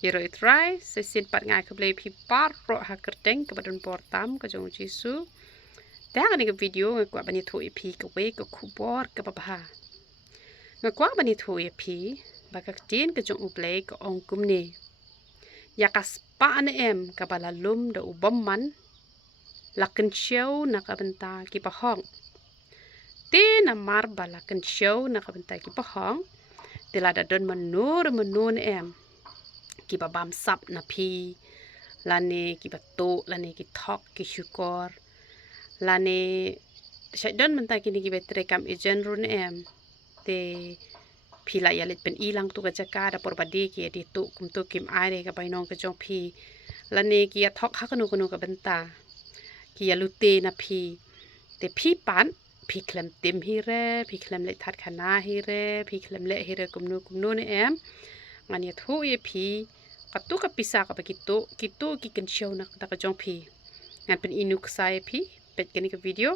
Yero itrai sesin pat ngai ke play pi par ro ha kerteng ke badan portam ke jong jisu. Dah ni ke video ngakwa bani thu ipi ke we ke kubor ke babaha. Ngakwa bani thu ipi bakak tin ke jong uplay ke ong kumni. Ya kaspa ane em ke balum da bymman la kynshew na nabynta ki bahok. Ti namar bala kynshew na nabynta ki bahok. Tilada don menur em. Ki babam sap na pi lane ki bato lane ki thok ki syukor lane syaidan mentah kini ki betre kam ejen run em te pila yalit pen ilang tu kajaka da porbadi ki di tu kum tu kim ai ka bainong ke jong pi lane ki ya thok hakanu kunu ka benta ki ya lute na pi te pi pan pi klem tim hire pi klem le that khana hire pi klem le hire kumnu ne em ngani thu ye pi katu ka pisa ka begitu kitu ki kynshew nak ta ka jong pi ngan pen inuk sai pi pet kini ke video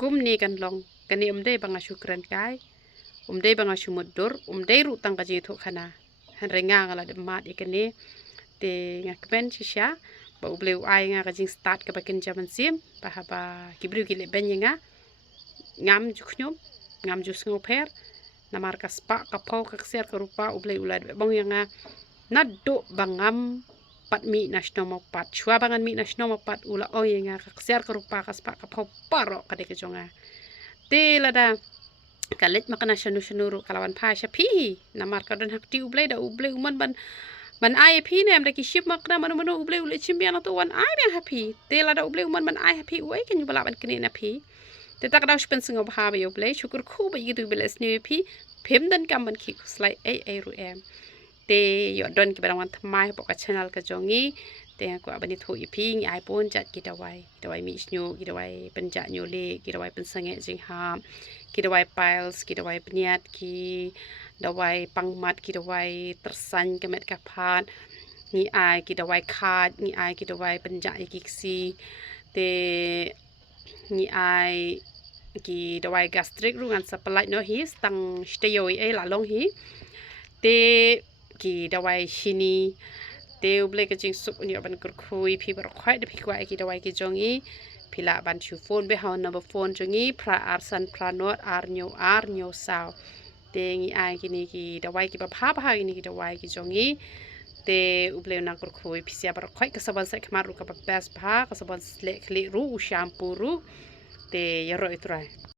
kum ni kan long kani umde banga syukran kai umde banga syumudur umde ru tang ka ji thu khana han renga ngala de mat ikene te ngakben shisha ba ubleu ai nga ka jing start ka bakin jaman sim ba haba kibru ki le ben nga ngam juknyom ngam jus ngoper namar ka spa ka pau ka kser ka rupa ubleu ulad bong nga naddo bangam pat mi national pat chua bangan mi national pat ula o nga ka kser ka rupa ka spa ka pau paro ka de ke jonga te lada kalit makana shanu kalawan pa sha pi namar ka don hak ti ublei da ublei uman ban ai pi nem da ki ship makna manu ublei ule chimbian to wan ai yang happy te lada ublei uman ban ai happy we kan yubala ban kini na pi te tak daw spen singo ba ba ublei syukur khu ba yidu beles ni pi pem dan kam ban ki slai ai ru em te yo don ki barang wan thamai po ka channel ka jongi te ko abani thu ipi ngi ai pon chat ki dawai mi snyu ki dawai penja nyole ki dawai pensange jing ham ki dawai piles ki dawai peniat ki dawai pangmat ki dawai tersan kemet kapan ngi ai ki dawai khat ngi ai ki dawai penja ikiksi te ngi ai ki dawai gastric rungan sapalai no hi stang steyoi la long hi te ki dawai shini te uble ke jing sup ni ban kur khui phi bar khwai de phi kwa ki dawai ki jongi phila ban chu phone be hawn number phone jongi pra arsan pra not ar nyo sao te ngi ai ki ni ki dawai ki ba pha ni ki dawai ki jongi te uble na kur khui phi sia bar khwai ka saban sa khmaru ka ba best pha ka saban slek khli ru shampoo ru te yaro itrai